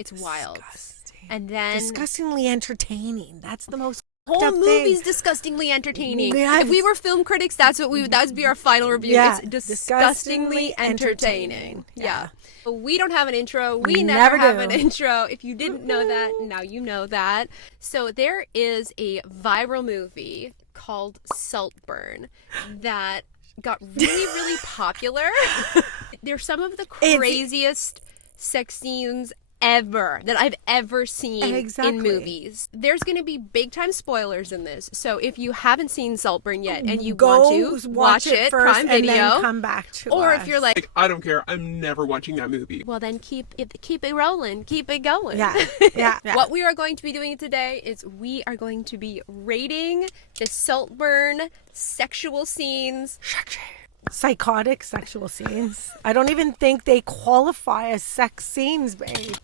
It's wild. Disgusting. And then Disgustingly entertaining. That's the most whole movie's thing. disgustingly entertaining. Yes. If we were film critics, that would be our final review. Yeah. It's disgustingly entertaining. Yeah. We don't have an intro. We never have an intro. If you didn't know that, now you know that. So there is a viral movie called Saltburn that got really, really popular. They're some of the craziest sex scenes ever that I've ever seen in movies. There's going to be big time spoilers in this. So if you haven't seen Saltburn yet and you want to watch it first Prime Video, and then come back to or us. if you're like, I don't care, I'm never watching that movie. Well, then keep it rolling, keep it going. Yeah. What we are going to be doing today is we are going to be rating the Saltburn sexual scenes. Psychotic sexual scenes. I don't even think they qualify as sex scenes, babe.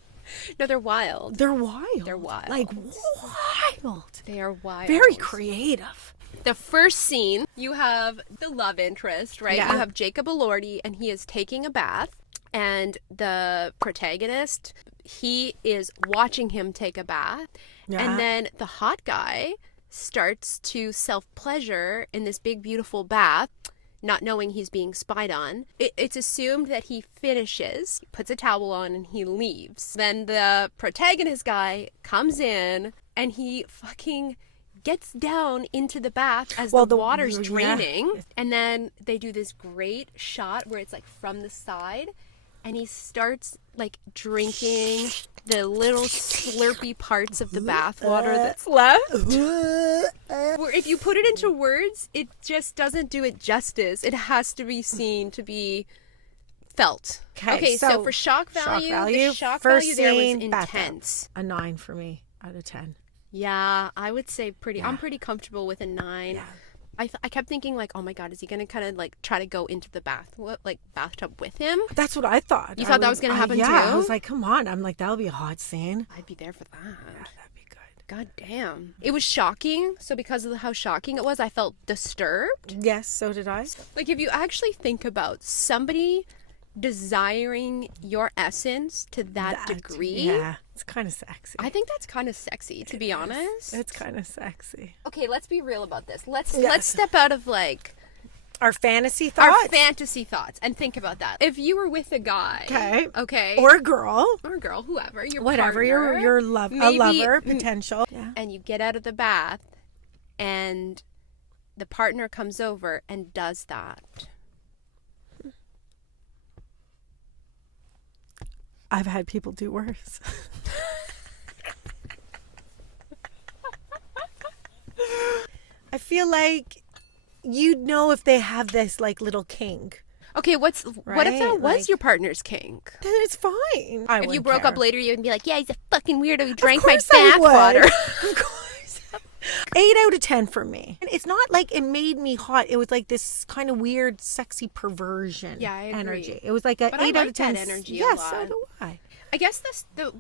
No, they're wild. They're wild. They're wild. Like wild. They are wild. Very creative. The first scene, you have the love interest, right? Yeah. You have Jacob Elordi, and he is taking a bath, and the protagonist, he is watching him take a bath, and then the hot guy starts to self-pleasure in this big, beautiful bath, not knowing he's being spied on. It's assumed that he finishes, puts a towel on, and he leaves. Then the protagonist guy comes in, and he fucking gets down into the bath as the water's draining. And then they do this great shot where it's like from the side, and he starts like drinking the little slurpy parts of the bathwater that's left. Where if you put it into words, it just doesn't do it justice. It has to be seen to be felt. Okay, so for shock value, the shock value there was intense. A 9 for me out of 10. Yeah, I would say I'm pretty comfortable with a 9. Yeah. I kept thinking like, oh my God, is he going to kind of like try to go into the bathtub with him? That's what I thought. You thought that was going to happen too? Yeah, I was like, come on. I'm like, that'll be a hot scene. I'd be there for that. Yeah, that'd be good. God damn. It was shocking. So because of how shocking it was, I felt disturbed. Yes, so did I. Like if you actually think about somebody desiring your essence to that degree. Yeah, it's kind of sexy. I think that's kind of sexy, to be honest. It's kind of sexy. Okay, let's be real about this. Let's step out of like our fantasy thoughts. And think about that. If you were with a guy, okay, or a girl, whoever, your whatever, partner, your lover potential, and you get out of the bath, and the partner comes over and does that. I've had people do worse. I feel like you'd know if they have this like little kink. Okay, what if that was your partner's kink? Then it's fine. If you broke up later, you'd be like, yeah, he's a fucking weirdo. He drank my bathwater. Of course. 8 out of 10 for me. And it's not like it made me hot. It was like this kind of weird, sexy perversion energy. It was like an 8 out of 10 energy. Yes, so do I. I guess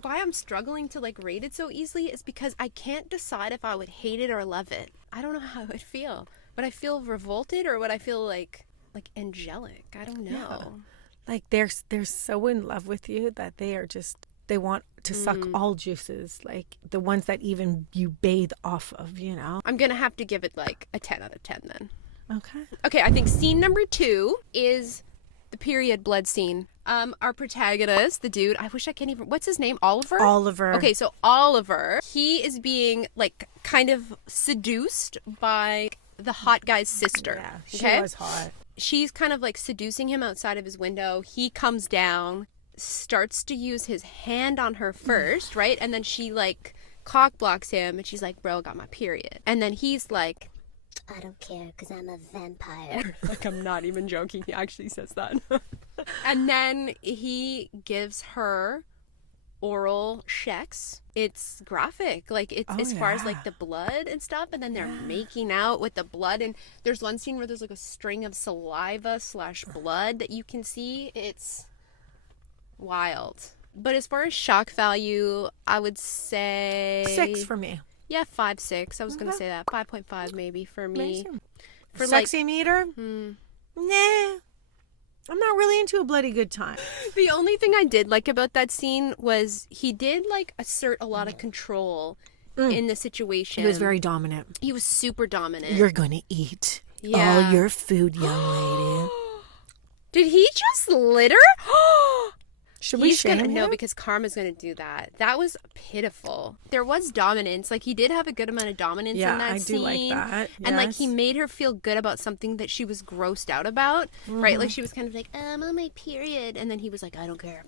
why I'm struggling to like rate it so easily is because I can't decide if I would hate it or love it. I don't know how I would feel. Would I feel revolted or would I feel like angelic? I don't know. Yeah. Like they're so in love with you that they want to suck all juices, like the ones that even you bathe off of, you know. I'm gonna have to give it like a 10 out of 10 then. Okay, I think scene number 2 is the period blood scene. Our protagonist, the dude, I wish I can't even, what's his name? Oliver? Okay, so Oliver, he is being like kind of seduced by the hot guy's sister. Yeah, she was hot. She's kind of like seducing him outside of his window. He comes down, starts to use his hand on her first, right? And then she like cock blocks him and she's like, bro, I got my period. And then he's like, I don't care because I'm a vampire. Like, I'm not even joking. He actually says that. And then he gives her oral sex. It's graphic. Like, it's as far as like the blood and stuff. And then they're making out with the blood. And there's one scene where there's like a string of saliva / blood that you can see. It's wild. But as far as shock value, I would say 6 for me. Yeah, 5, 6. I was going to say that. 5.5 maybe for me. For sexy meter? Nah. I'm not really into a bloody good time. The only thing I did like about that scene was he did like assert a lot of control in the situation. He was very dominant. He was super dominant. You're gonna eat all your food, young lady. Did he just litter? Should we shame him? No, because Karma's gonna do that. That was pitiful. There was dominance. Like, he did have a good amount of dominance in that scene. Yeah, I do like that. Yes. And like, he made her feel good about something that she was grossed out about, right? Like, she was kind of like, I'm on my period, and then he was like, I don't care.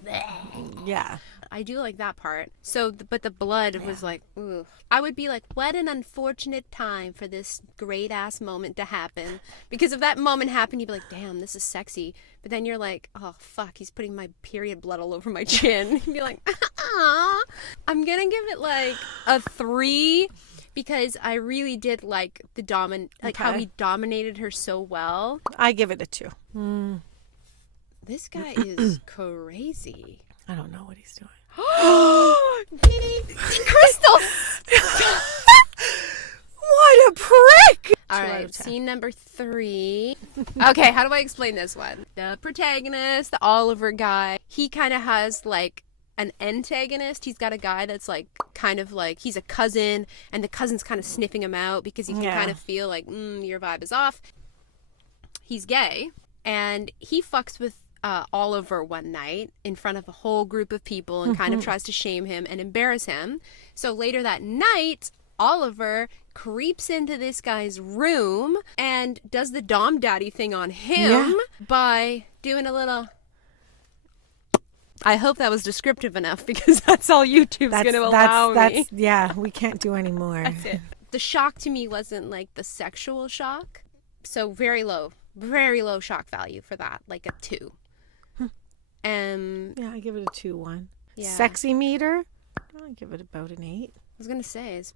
Yeah. I do like that part. So, but the blood was like, ooh. I would be like, what an unfortunate time for this great ass moment to happen. Because if that moment happened, you'd be like, damn, this is sexy. But then you're like, oh, fuck, he's putting my period blood all over my chin. You'd be like, I'm going to give it like a 3 because I really did like how he dominated her so well. I give it a 2. This guy is crazy. I don't know what he's doing. Crystals! What a prick! All right, scene number 3. Okay, how do I explain this one? The protagonist, the Oliver guy, he kind of has like an antagonist. He's got a guy that's like kind of like he's a cousin, and the cousin's kind of sniffing him out because he can kind of feel like your vibe is off. He's gay, and he fucks with Oliver one night in front of a whole group of people and kind of tries to shame him and embarrass him. So later that night, Oliver creeps into this guy's room and does the Dom Daddy thing on him by doing a little... I hope that was descriptive enough because that's all YouTube's going to allow me. Yeah, we can't do any more. That's it. The shock to me wasn't like the sexual shock. So very low shock value for that, like a 2. Yeah, I give it a 2-1. Yeah. Sexy meter, I give it about an 8. I was gonna say it's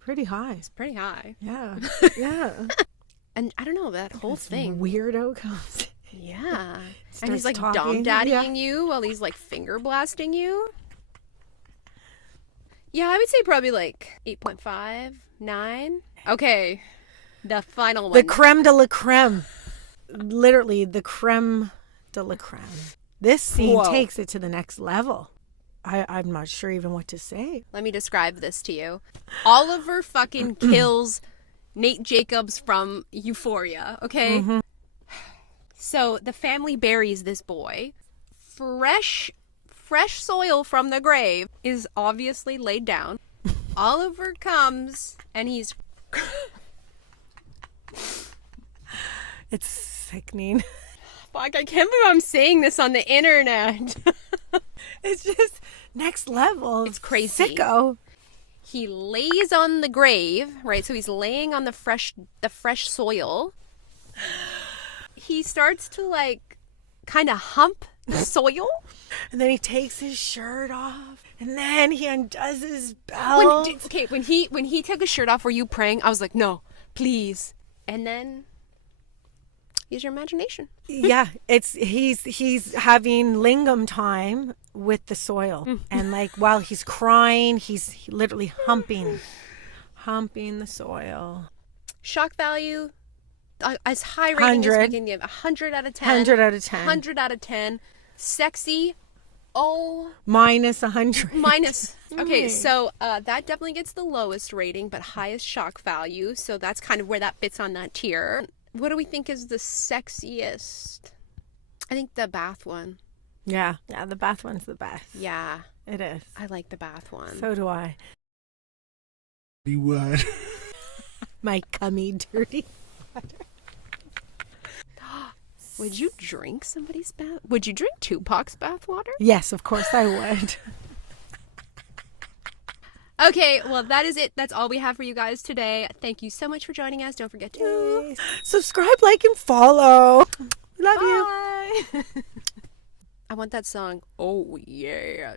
pretty high. It's pretty high. Yeah, yeah. And I don't know that whole thing. Weirdo comes. Yeah, and he's like talking. Dom Daddying you while he's like finger blasting you. Yeah, I would say probably like 8.5, 9. Okay, the final one. The creme de la creme. Literally the creme de la creme. This scene takes it to the next level. I'm not sure even what to say. Let me describe this to you. Oliver fucking kills Nate Jacobs from Euphoria, okay? Mm-hmm. So the family buries this boy. Fresh soil from the grave is obviously laid down. Oliver comes and he's... It's sickening. Fuck, I can't believe I'm saying this on the internet. It's just next level. It's crazy. Sicko. He lays on the grave, right? So he's laying on the fresh soil. He starts to like kind of hump the soil. And then he takes his shirt off. And then he undoes his belt. When he took his shirt off, were you praying? I was like, no, please. And then... use your imagination. Yeah, he's having lingam time with the soil, and like while he's crying, he's literally humping the soil. Shock value, as high rating as we can give. 100 out of 10. 100 out of 10. 100 out of 10. Sexy. Oh. Minus 100. Minus. Okay, so that definitely gets the lowest rating, but highest shock value. So that's kind of where that fits on that tier. What do we think is the sexiest? I think the bath one. Yeah, the bath one's the best. Yeah. It is. I like the bath one. So do I. You would. My cummy dirty water. Would you drink somebody's bath? Would you drink Tupac's bath water? Yes, of course I would. Okay, well, that is it. That's all we have for you guys today. Thank you so much for joining us. Don't forget to subscribe, like, and follow. Love Bye. You. I want that song. Oh, yeah.